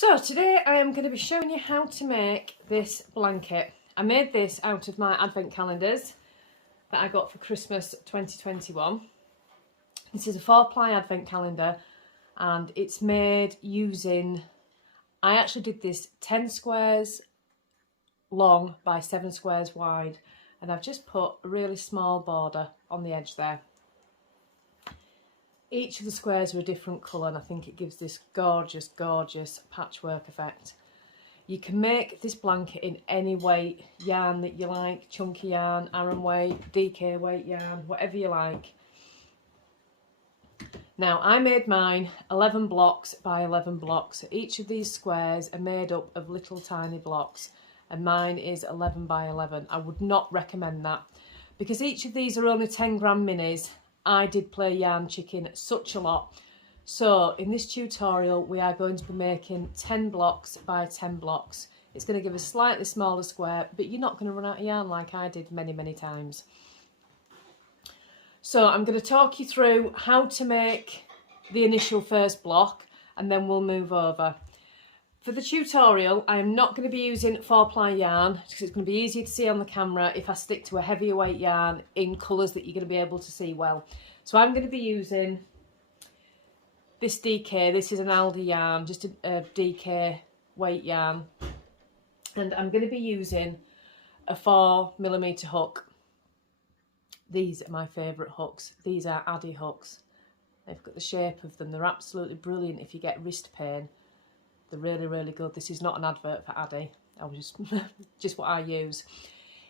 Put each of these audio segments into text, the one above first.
So today I am going to be showing you how to make this blanket. I made this out of my advent calendars that I got for Christmas 2021. This is a 4-ply advent calendar and it's made using, I actually did this 10 squares long by 7 squares wide, and I've just put a really small border on the edge there. Each of the squares are a different colour and I think it gives this gorgeous, gorgeous patchwork effect. You can make this blanket in any weight yarn that you like, chunky yarn, Aran weight, DK weight yarn, whatever you like. Now I made mine 11 blocks by 11 blocks. Each of these squares are made up of little tiny blocks and mine is 11 by 11. I would not recommend that because each of these are only 10 gram minis. I did play yarn chicken such a lot. So in this tutorial we are going to be making 10 blocks by 10 blocks. It's going to give a slightly smaller square, but you're not going to run out of yarn like I did many times. So I'm going to talk you through how to make the initial first block and then we'll move over. For the tutorial I am not going to be using 4-ply yarn because it's going to be easier to see on the camera if I stick to a heavier weight yarn in colours that you're going to be able to see well. So I'm going to be using this DK, this is an Aldi yarn, just a DK weight yarn, and I'm going to be using a 4mm hook. These are my favourite hooks. These are Addy hooks. They've got the shape of them. They're absolutely brilliant if you get wrist pain. They're really good. This is not an advert for Addy. I was just what I use.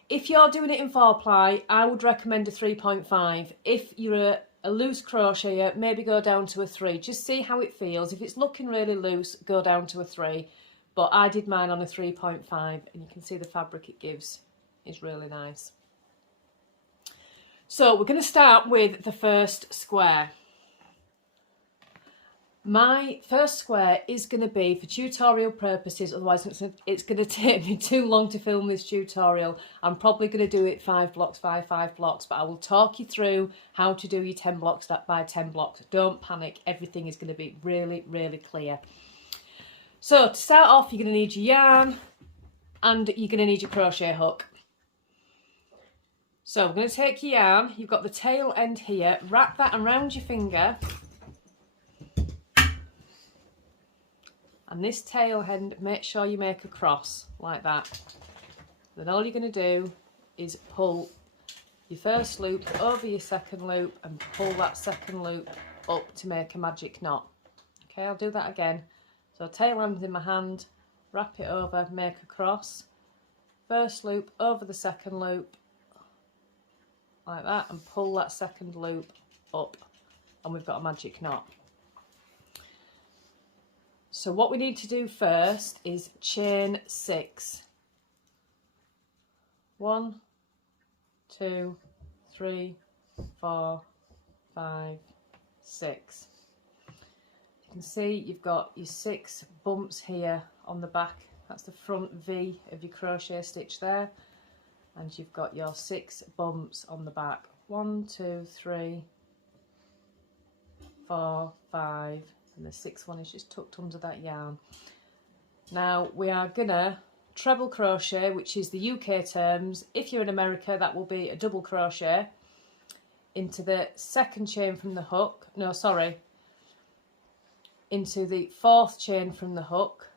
If you're doing it in 4-ply, I would recommend a 3.5. If you're a loose crocheter, maybe go down to a 3. Just see how it feels. If it's looking really loose, go down to a 3. But I did mine on a 3.5 and you can see the fabric it gives is really nice. So we're going to start with the first square. My first square is going to be for tutorial purposes, otherwise it's going to take me too long to film this tutorial. I'm probably going to do it 5 blocks by 5 blocks, but I will talk you through how to do your 10 blocks by 10 blocks. Don't panic, everything is going to be really clear. So to start off, you're going to need your yarn and you're going to need your crochet hook. So we're going to take your yarn, you've got the tail end here, wrap that around your finger. And this tail end, make sure you make a cross like that. Then all you're going to do is pull your first loop over your second loop and pull that second loop up to make a magic knot. Okay, I'll do that again. So tail end in my hand, wrap it over, make a cross. First loop over the second loop, like that, and pull that second loop up. And we've got a magic knot. So what we need to do first is chain 6. 1, 2, 3, 4, 5, 6. You can see you've got your 6 bumps here on the back. That's the front V of your crochet stitch there. And you've got your 6 bumps on the back. 1, 2, 3, 4, 5. And the 6th one is just tucked under that yarn. Now we are gonna treble crochet, which is the UK terms. If you're in America, that will be a double crochet into the second chain from the hook. No, sorry, into the 4th chain from the hook.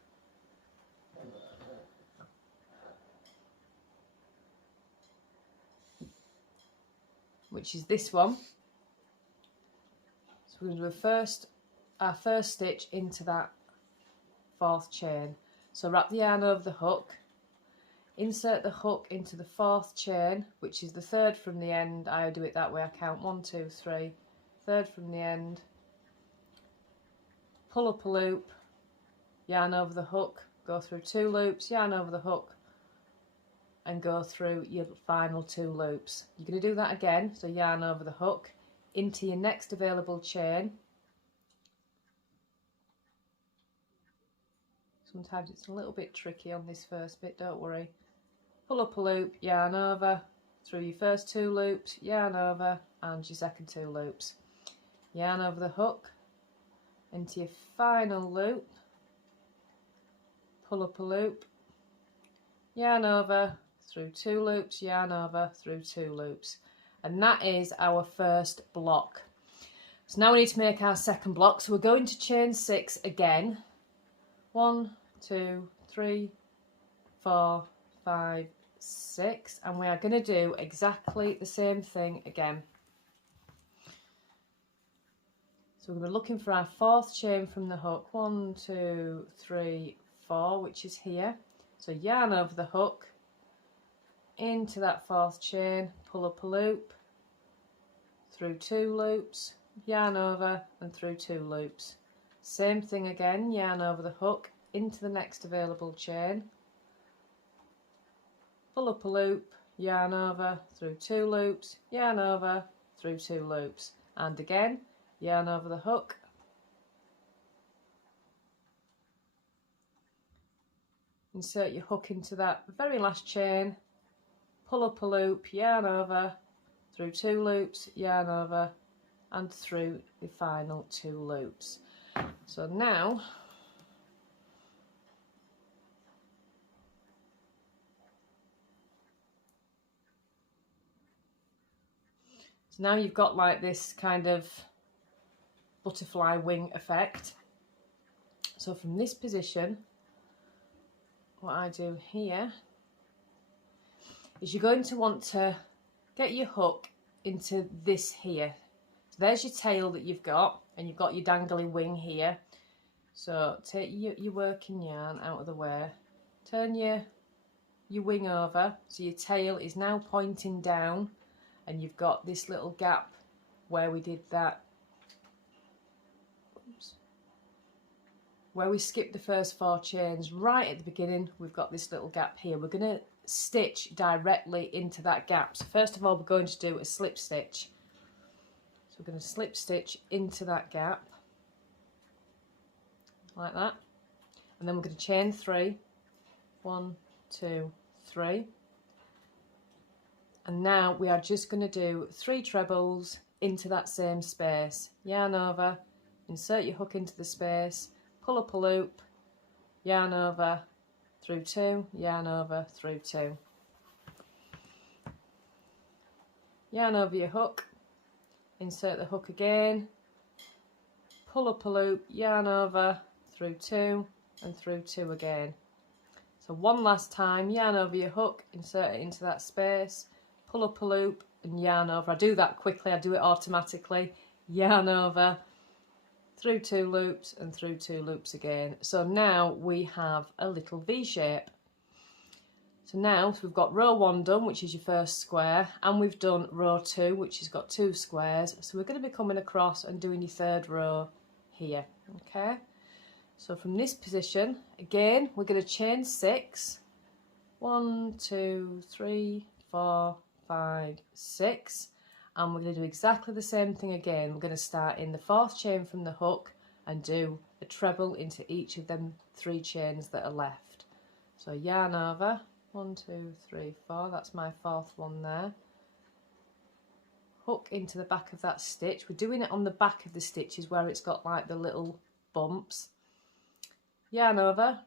Which is this one. So we're going to do our first stitch into that 4th chain. So wrap the yarn over the hook, insert the hook into the 4th chain, which is the 3rd from the end. I do it that way, I count 1, 2, 3, 3rd from the end, pull up a loop, yarn over the hook, go through 2 loops, yarn over the hook, and go through your final 2 loops. You're going to do that again, so yarn over the hook, into your next available chain. Sometimes it's a little bit tricky on this first bit, don't worry. Pull up a loop, yarn over, through your first 2 loops, yarn over, and your second 2 loops. Yarn over the hook, into your final loop, pull up a loop, yarn over, through 2 loops, yarn over, through 2 loops. And that is our first block. So now we need to make our second block. So we're going to chain 6 again. 1, 2, 3, 4, 5, 6, and we are going to do exactly the same thing again. So we're going to be looking for our 4th chain from the hook. 1, 2, 3, 4, which is here. So yarn over the hook, into that 4th chain, pull up a loop, through 2 loops, yarn over and through 2 loops. Same thing again, yarn over the hook, into the next available chain, pull up a loop, yarn over, through 2 loops, yarn over, through 2 loops, and again, yarn over the hook, insert your hook into that very last chain, pull up a loop, yarn over, through 2 loops, yarn over, and through the final 2 loops. So now you've got like this kind of butterfly wing effect. So from this position, what I do here is you're going to want to get your hook into this here. So there's your tail that you've got, and you've got your dangly wing here. So take your working yarn out of the way, turn your wing over, so your tail is now pointing down, and you've got this little gap where we did that, where we skipped the first 4 chains. Right at the beginning, we've got this little gap here. We're going to stitch directly into that gap. So first of all, we're going to do a slip stitch. So we're going to slip stitch into that gap, like that. And then we're going to chain 3. 1, 2, 3. And now we are just going to do 3 trebles into that same space. Yarn over, insert your hook into the space, pull up a loop, yarn over, through 2, yarn over, through 2. Yarn over your hook, insert the hook again, pull up a loop, yarn over, through 2, and through 2 again. So one last time, yarn over your hook, insert it into that space, pull up a loop and yarn over. I do that quickly, I do it automatically. Yarn over, through 2 loops and through 2 loops again. So now we have a little V shape. So now we've got row 1 done, which is your first square, and we've done row 2, which has got 2 squares. So we're going to be coming across and doing your 3rd row here. Okay, so from this position, again, we're going to chain 6. 1, 2, 3, 4, 5, 6, and we're going to do exactly the same thing again. We're going to start in the 4th chain from the hook and do a treble into each of them 3 chains that are left. So yarn over, 1, 2, 3, 4, that's my 4th one there. Hook into the back of that stitch. We're doing it on the back of the stitches where it's got like the little bumps. Yarn over,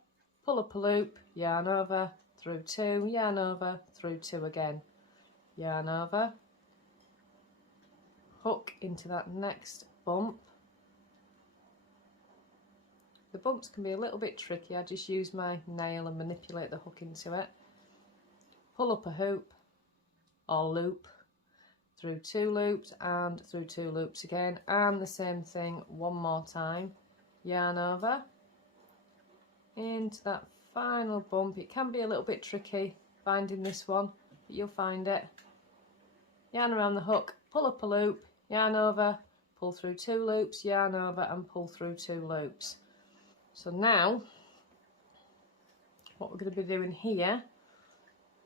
pull up a loop, yarn over, through 2, yarn over, through 2 again. Yarn over, hook into that next bump. The bumps can be a little bit tricky. I just use my nail and manipulate the hook into it. Pull up a hoop or loop, through 2 loops and through 2 loops again, and the same thing one more time. Yarn over into that final bump. It can be a little bit tricky finding this one, but you'll find it. Yarn around the hook, pull up a loop, yarn over, pull through 2 loops, yarn over and pull through 2 loops. So now what we're going to be doing here,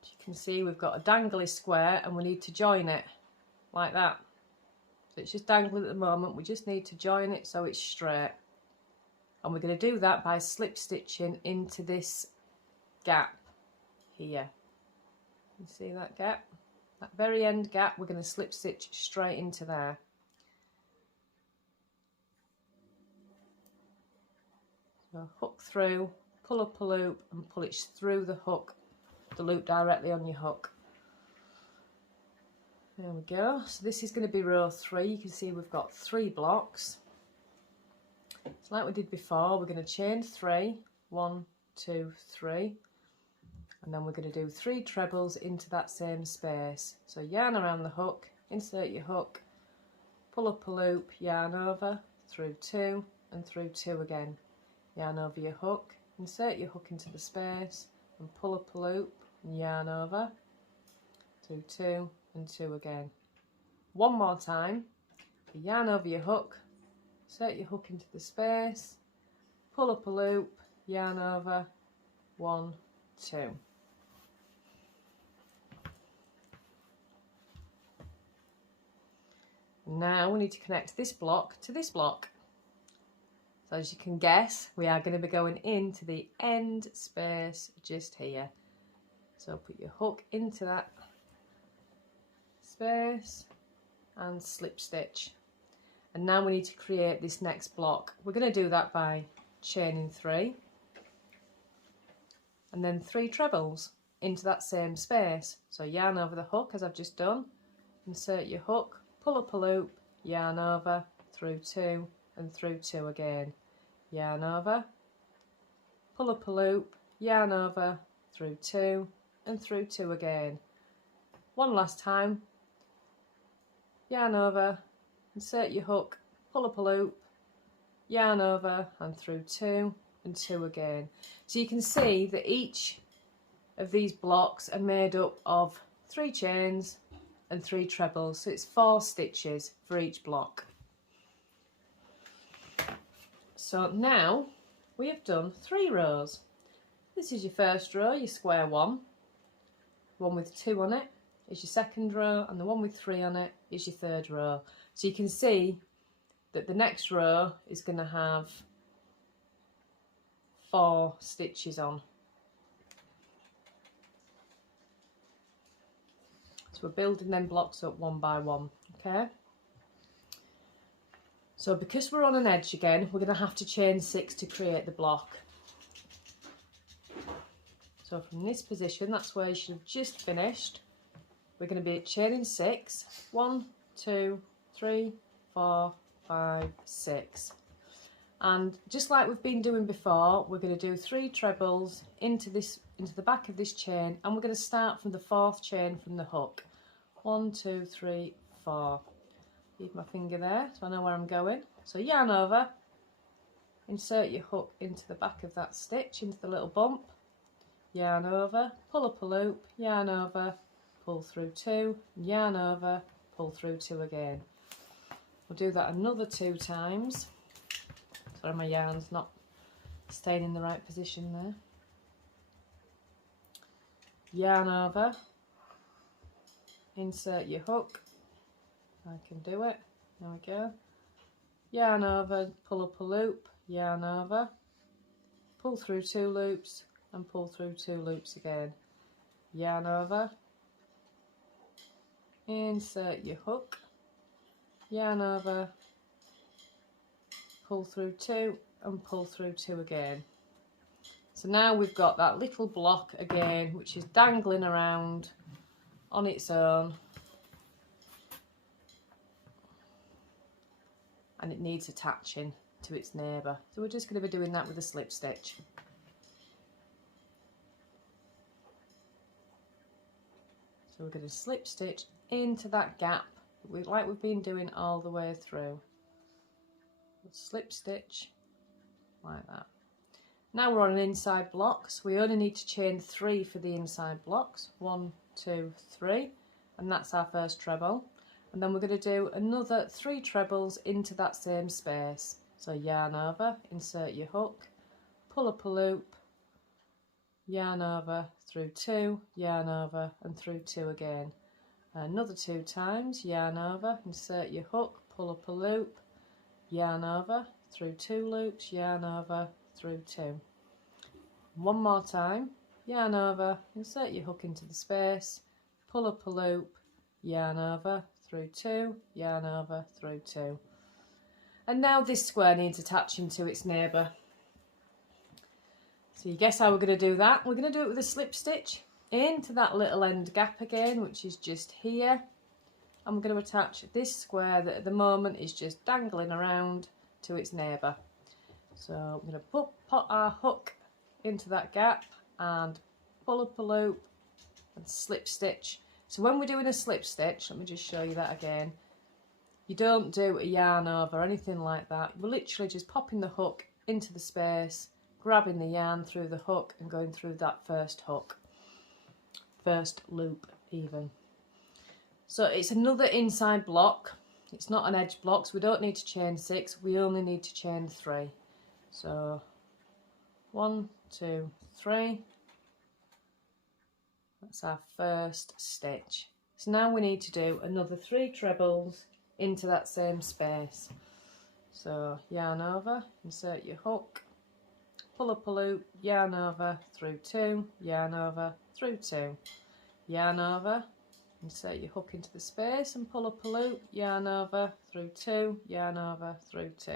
as you can see, we've got a dangly square and we need to join it like that. So it's just dangling at the moment, we just need to join it so it's straight. And we're going to do that by slip stitching into this gap here. You see that gap? That very end gap, we're going to slip stitch straight into there. So hook through, pull up a loop and pull it through the hook, the loop directly on your hook. There we go. So this is going to be row 3. You can see we've got 3 blocks. So like we did before, we're going to chain 3, 1, 2, 3, and then we're going to do 3 trebles into that same space. So yarn around the hook, insert your hook, pull up a loop, yarn over, through 2 and through 2 again. Yarn over your hook, insert your hook into the space and pull up a loop and yarn over, through 2 and 2 again. One more time. Yarn over your hook, insert your hook into the space, pull up a loop, yarn over, 1, 2. Now we need to connect this block to this block. So as you can guess, we are going to be going into the end space just here. So put your hook into that space and slip stitch. And now we need to create this next block. We're going to do that by chaining 3 and then 3 trebles into that same space. So yarn over the hook as I've just done, insert your hook, pull up a loop, yarn over, through 2 and through 2 again. Yarn over, pull up a loop, yarn over, through 2 and through 2 again. One last time. Yarn over, insert your hook, pull up a loop, yarn over and through 2 and 2 again. So you can see that each of these blocks are made up of 3 chains and 3 trebles, so it's 4 stitches for each block. So now we have done 3 rows. This is your first row, your square one with 2 on it is your second row, and the one with 3 on it is your third row. So you can see that the next row is going to have 4 stitches on. So we're building them blocks up one by one, okay? So because we're on an edge again, we're going to have to chain 6 to create the block. So from this position, that's where you should have just finished. We're going to be chaining 6. 1, 2, 3, 4, 5, 6. And just like we've been doing before, we're going to do 3 trebles into the back of this chain, and we're going to start from the 4th chain from the hook. 1, 2, 3, 4. Leave my finger there so I know where I'm going. So yarn over, insert your hook into the back of that stitch, into the little bump, yarn over, pull up a loop, yarn over, pull through 2, yarn over, pull through 2 again. We'll do that another 2 times. Sorry, my yarn's not staying in the right position there. Yarn over, insert your hook, I can do it, there we go. Yarn over, pull up a loop, yarn over, pull through 2 loops and pull through 2 loops again. Yarn over, insert your hook, yarn over, pull through 2 and pull through 2 again. So now we've got that little block again, which is dangling around on its own, and it needs attaching to its neighbour. So we're just going to be doing that with a slip stitch. So we're going to slip stitch into that gap like we've been doing all the way through. Slip stitch like that. Now we're on an inside block, so we only need to chain 3 for the inside blocks. 1, 2, 3, and that's our first treble. And then we're going to do another 3 trebles into that same space. So yarn over, insert your hook, pull up a loop, yarn over, through 2, yarn over and through 2 again. Another 2 times, yarn over, insert your hook, pull up a loop, yarn over, through 2 loops, yarn over, through 2. One more time, yarn over, insert your hook into the space, pull up a loop, yarn over, through 2, yarn over, through 2. And now this square needs attaching to its neighbour. So you guess how we're going to do that? We're going to do it with a slip stitch into that little end gap again, which is just here. And we're going to attach this square that at the moment is just dangling around to its neighbour. So I'm going to put our hook into that gap and pull up a loop and slip stitch. So when we're doing a slip stitch, let me just show you that again. You don't do a yarn over or anything like that. We're literally just popping the hook into the space, grabbing the yarn through the hook and going through that first hook, first loop even. So it's another inside block. It's not an edge block, so we don't need to chain 6, we only need to chain 3. So 1, 2, 3. That's our first stitch. So now we need to do another 3 trebles into that same space. So yarn over, insert your hook, pull up a loop, yarn over through 2, yarn over through 2, yarn over, insert your hook into the space and pull up a loop, yarn over through 2, yarn over through 2.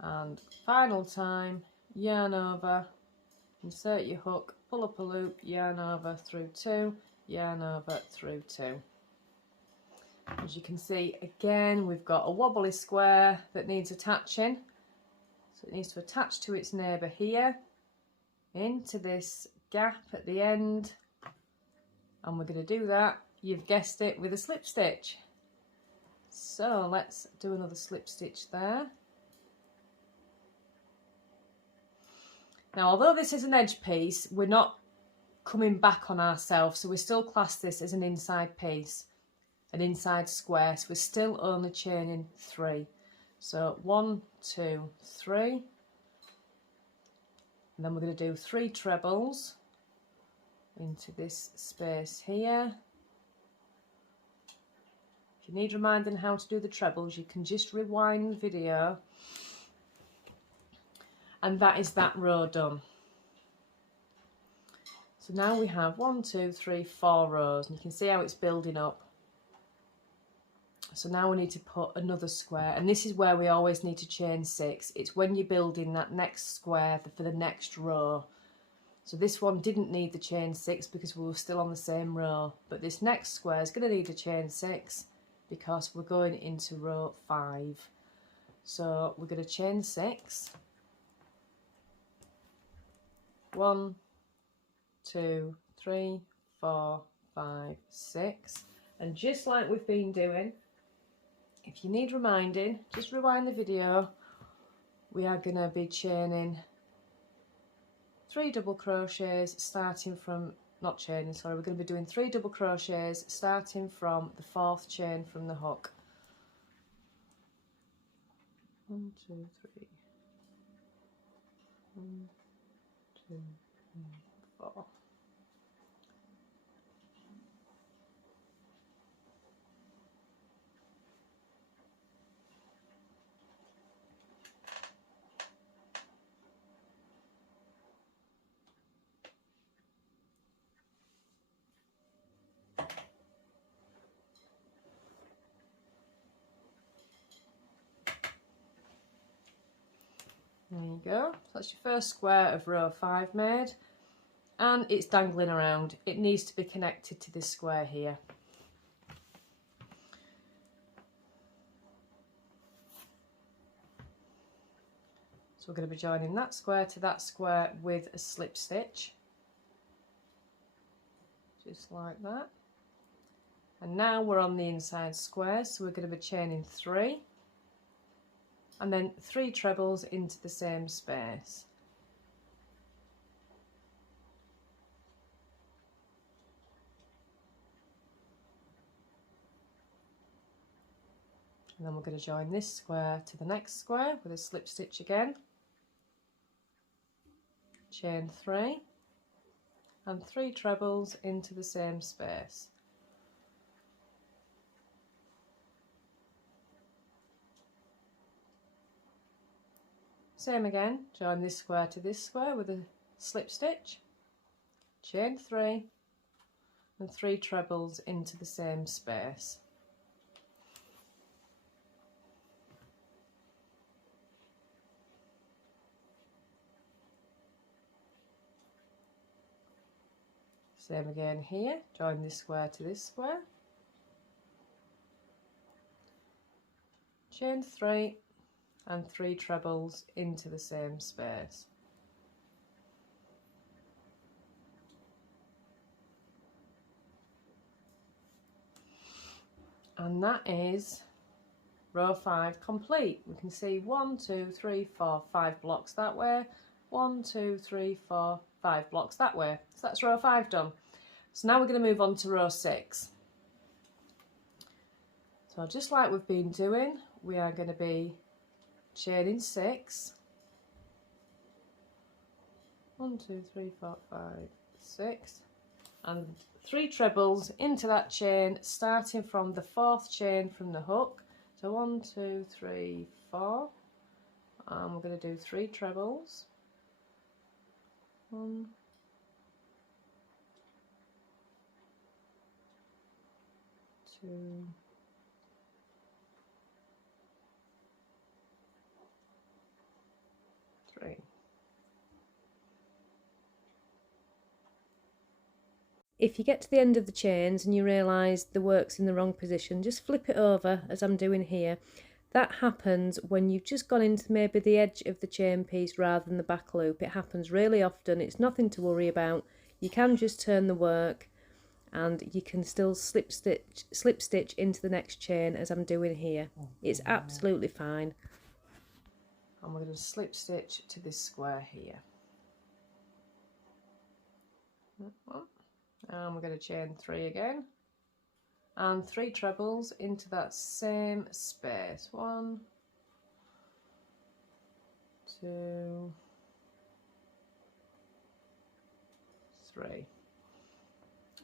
And final time, yarn over, insert your hook, pull up a loop, yarn over through 2, yarn over through 2. As you can see, again, we've got a wobbly square that needs attaching. So it needs to attach to its neighbour here, into this gap at the end. And we're going to do that, you've guessed it, with a slip stitch. So let's do another slip stitch there. Now, although this is an edge piece, we're not coming back on ourselves, so we still class this as an inside piece, an inside square, so we're still only chaining 3. So 1, 2, 3, and then we're going to do 3 trebles into this space here. If you need reminding how to do the trebles, you can just rewind the video, and that is that row done. So now we have 1, 2, 3, 4 rows, and you can see how it's building up. So now we need to put another square, and this is where we always need to chain 6. It's when you're building that next square for the next row. So this one didn't need the chain 6 because we were still on the same row, but this next square is going to need a chain 6 because we're going into row 5. So we're going to chain 6. 1, 2, 3, 4, 5, 6, and just like we've been doing, if you need reminding, just rewind the video. We are going to be chaining 3 double crochets starting from, not chaining, sorry, we're going to be doing 3 double crochets starting from the 4th chain from the hook. 1, 2, 3, 1, 2, 3, 4. There you go, so that's your first square of row 5 made, and it's dangling around. It needs to be connected to this square here. So we're going to be joining that square to that square with a slip stitch, just like that. And now we're on the inside square, so we're going to be chaining 3. And then 3 trebles into the same space. And then we're going to join this square to the next square with a slip stitch again. Chain 3 and 3 trebles into the same space. Same again, join this square to this square with a slip stitch, chain 3 and 3 trebles into the same space. Same again here, join this square to this square, chain 3 and 3 trebles into the same space. And that is row 5 complete. We can see 1, 2, 3, 4, 5 blocks that way, 1, 2, 3, 4, 5 blocks that way. So that's row 5 done. So now we're going to move on to row 6. So just like we've been doing, we are going to be chaining 6. 1, 2, 3, 4, 5, 6. And 3 trebles into that chain, starting from the 4th chain from the hook. So 1, 2, 3, 4. And we're going to do 3 trebles. 1, 2, 3. If you get to the end of the chains and you realise the work's in the wrong position, just flip it over as I'm doing here. That happens when you've just gone into maybe the edge of the chain piece rather than the back loop. It happens really often. It's nothing to worry about. You can just turn the work and you can still slip stitch into the next chain as I'm doing here. It's absolutely fine. And we're going to slip stitch to this square here. And we're going to chain 3 again and 3 trebles into that same space. 1, 2, 3.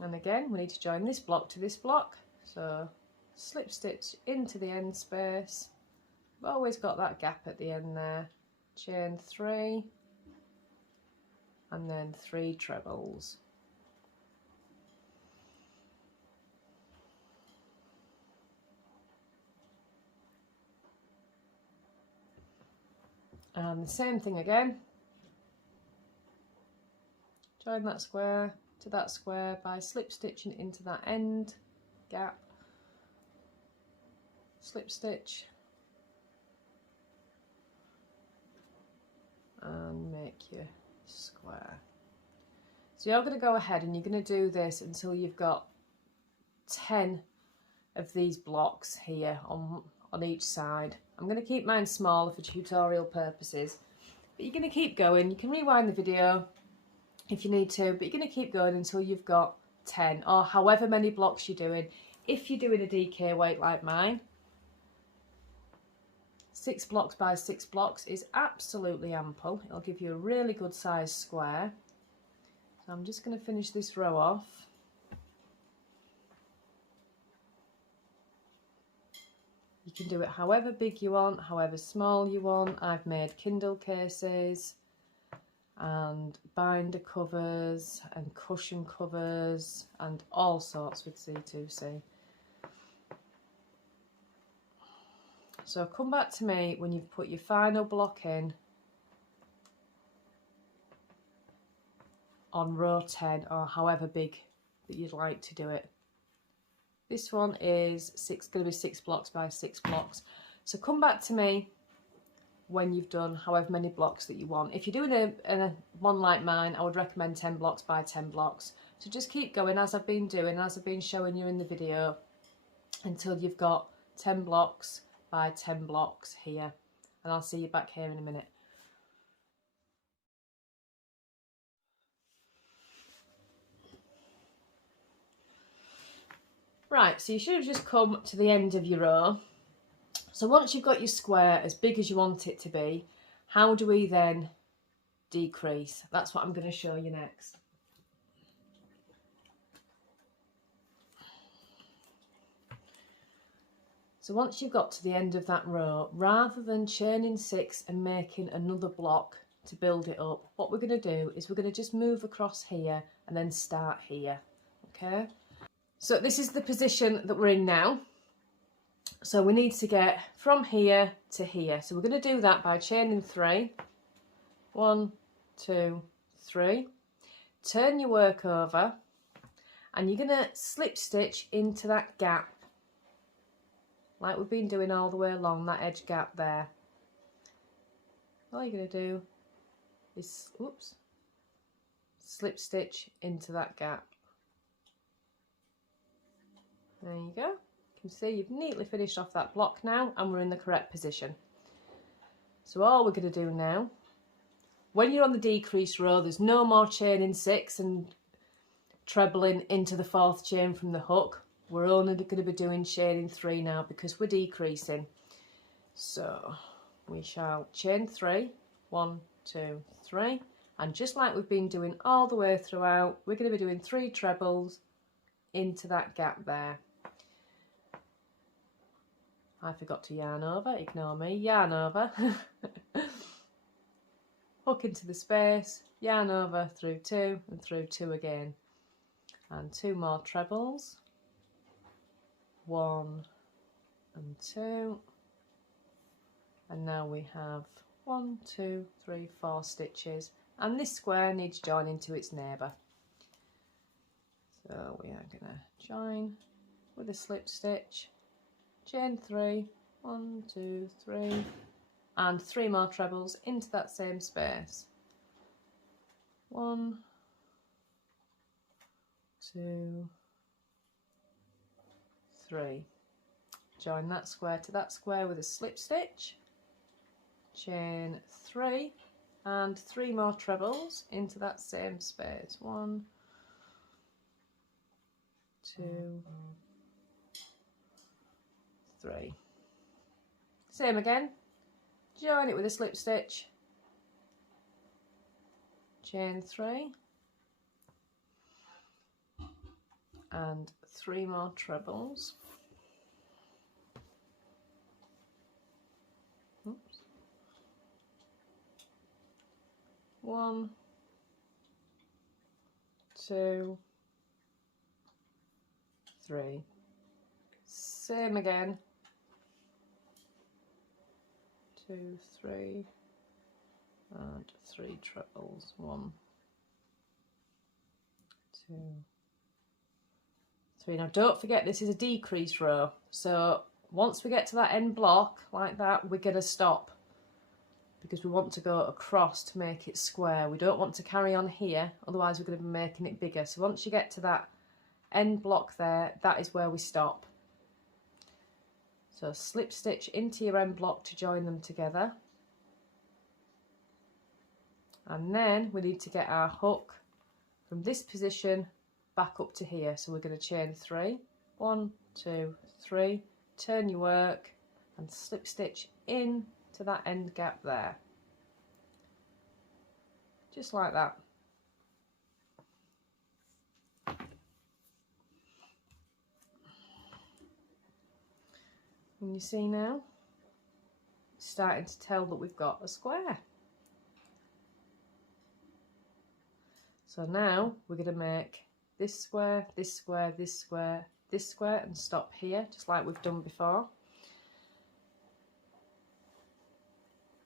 And again we need to join this block to this block, so slip stitch into the end space. We've always got that gap at the end there. Chain 3 and then 3 trebles. And the same thing again, join that square to that square by slip stitching into that end gap, slip stitch and make your square. So you're going to go ahead and you're going to do this until you've got 10 of these blocks here on each side. I'm going to keep mine smaller for tutorial purposes, but you're going to keep going. You can rewind the video if you need to, but you're going to keep going until you've got 10 or however many blocks you're doing. If you're doing a DK weight like mine, 6 blocks by 6 blocks is absolutely ample. It'll give you a really good size square. So I'm just going to finish this row off. You can do it however big you want, however small you want. I've made Kindle cases and binder covers and cushion covers and all sorts with c2c. So come back to me when you've put your final block in on row 10 or however big that you'd like to do it. This one is going to be 6 blocks by 6 blocks. So come back to me when you've done however many blocks that you want. If you're doing a one like mine, I would recommend 10 blocks by 10 blocks. So just keep going as I've been doing, as I've been showing you in the video, until you've got 10 blocks by 10 blocks here. And I'll see you back here in a minute. Right, so you should have just come to the end of your row. So once you've got your square as big as you want it to be, how do we then decrease? That's what I'm going to show you next. So once you've got to the end of that row, rather than chaining 6 and making another block to build it up, what we're going to do is we're going to just move across here and then start here, okay? So this is the position that we're in now. So we need to get from here to here. So we're going to do that by chaining 3. 1, 2, 3. Turn your work over and you're going to slip stitch into that gap like we've been doing all the way along, that edge gap there. All you're going to do is, oops, slip stitch into that gap. There you go. You can see you've neatly finished off that block now, and we're in the correct position. So all we're going to do now, when you're on the decrease row, there's no more chaining 6 and trebling into the 4th chain from the hook. We're only going to be doing chaining 3 now because we're decreasing. So we shall chain 3, 1, 2, 3, and just like we've been doing all the way throughout, we're going to be doing 3 trebles into that gap there. I forgot to yarn over, ignore me, yarn over, hook into the space, yarn over through 2 and through 2 again, and 2 more trebles, 1 and 2, and now we have 1, 2, 3, 4 stitches, and this square needs joining to its neighbour. So we are going to join with a slip stitch, chain 3, 1, 2, 3, and 3 more trebles into that same space. 1, 2, 3. Join that square to that square with a slip stitch, chain 3, and 3 more trebles into that same space. 1, 2, 3. Same again, join it with a slip stitch, chain 3, and 3 more trebles. Oops. 1, 2, 3. Same again. 2, 3, and 3 trebles. 1, 2, 3. Now don't forget this is a decrease row, so once we get to that end block like that, we're going to stop because we want to go across to make it square. We don't want to carry on here, otherwise we're going to be making it bigger. So once you get to that end block there, that is where we stop. So slip stitch into your end block to join them together, and then we need to get our hook from this position back up to here. So we're going to chain 3, 1, 2, 3, turn your work and slip stitch in to that end gap there, just like that. And you see now, it's starting to tell that we've got a square. So now we're going to make this square, this square, this square, this square, and stop here, just like we've done before.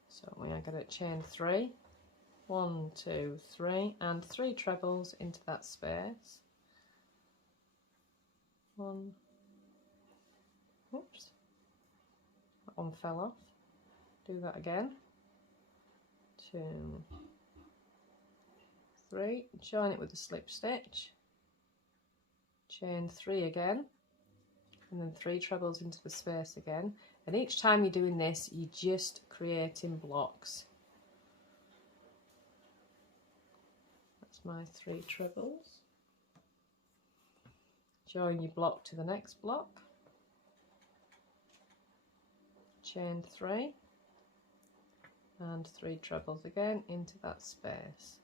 So we are going to chain 3, 1, 2, 3, and 3 trebles into that space. 1, oops. That one fell off. Do that again. 2, 3. Join it with a slip stitch. Chain 3 again, and then 3 trebles into the space again. And each time you're doing this, you're just creating blocks. That's my 3 trebles. Join your block to the next block. Chain 3 and 3 trebles again into that space.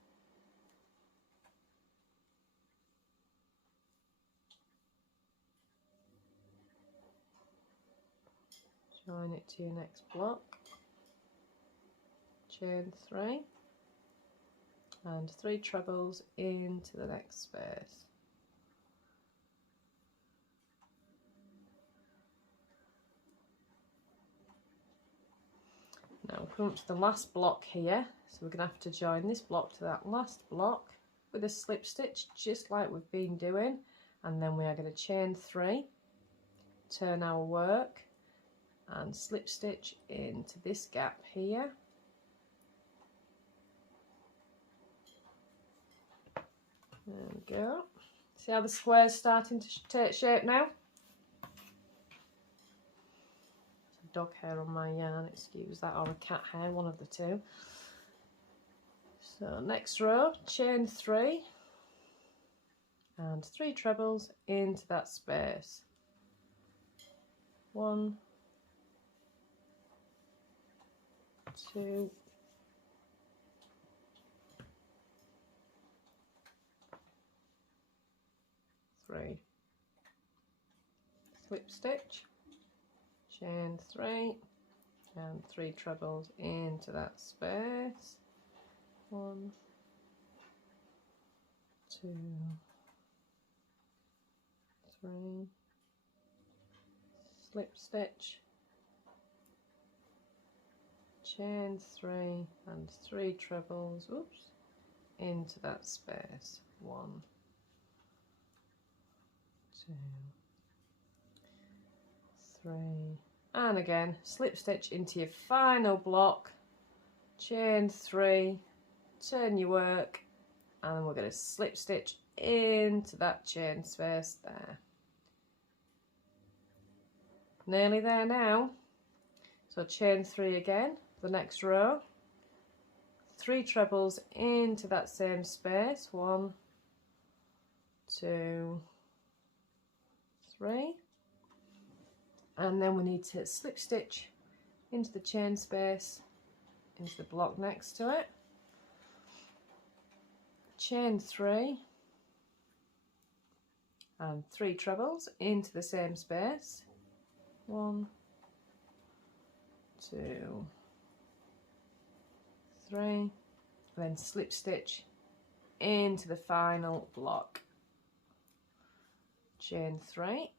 Join it to your next block. Chain 3 and 3 trebles into the next space. Now we're coming up to the last block here, so we're going to have to join this block to that last block with a slip stitch, just like we've been doing, and then we are going to chain 3, turn our work and slip stitch into this gap here. There we go. See how the square's starting to take shape now? There's a dog hair on my yarn, excuse that, or a cat hair, one of the two. So next row, chain 3 and 3 trebles into that space. 1, 2, 3. Slip stitch, chain 3 and 3 trebles into that space. 1, 2, 3. Slip stitch, chain 3 and 3 trebles, oops, into that space. 1, 2, 3, and again slip stitch into your final block, chain 3, turn your work, and then we're going to slip stitch into that chain space there. Nearly there now. So chain 3 again, the next row, 3 trebles into that same space. 1, 2, 3, and then we need to slip stitch into the chain space, into the block next to it, chain 3 and 3 trebles into the same space. 1, 2, 3, and then slip stitch into the final block, chain 3,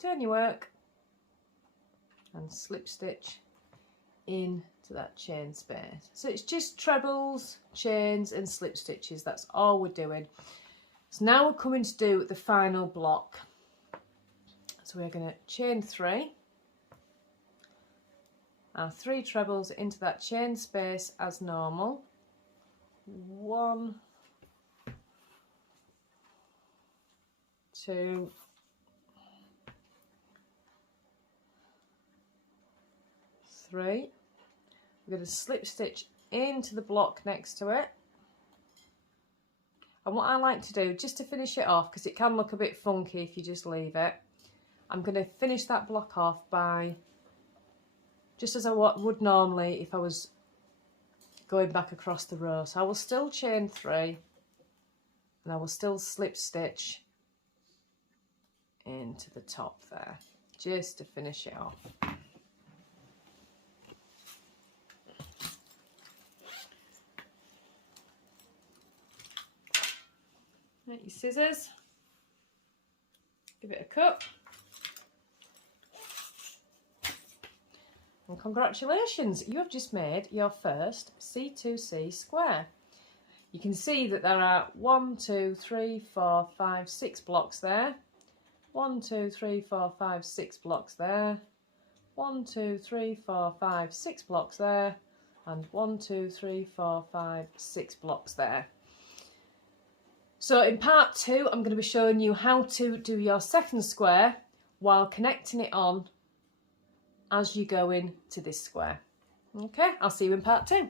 turn your work and slip stitch into that chain space. So it's just trebles, chains and slip stitches, that's all we're doing. So now we're coming to do the final block. So we're going to chain 3, our 3 trebles into that chain space as normal. 1, 2, 3. We're going to slip stitch into the block next to it. And what I like to do, just to finish it off, because it can look a bit funky if you just leave it, I'm going to finish that block off by, just as I would normally if I was going back across the row. So I will still chain 3 and I will still slip stitch into the top there, just to finish it off. Get your scissors, give it a cut. And congratulations, you have just made your first C2C square. You can see that there are 1, 2, 3, 4, 5, 6 blocks there. 1, 2, 3, 4, 5, 6 blocks there. 1, 2, 3, 4, 5, 6 blocks there. And 1, 2, 3, 4, 5, 6 blocks there. So in part 2, I'm going to be showing you how to do your second square while connecting it on as you go into this square. Okay, I'll see you in part 2.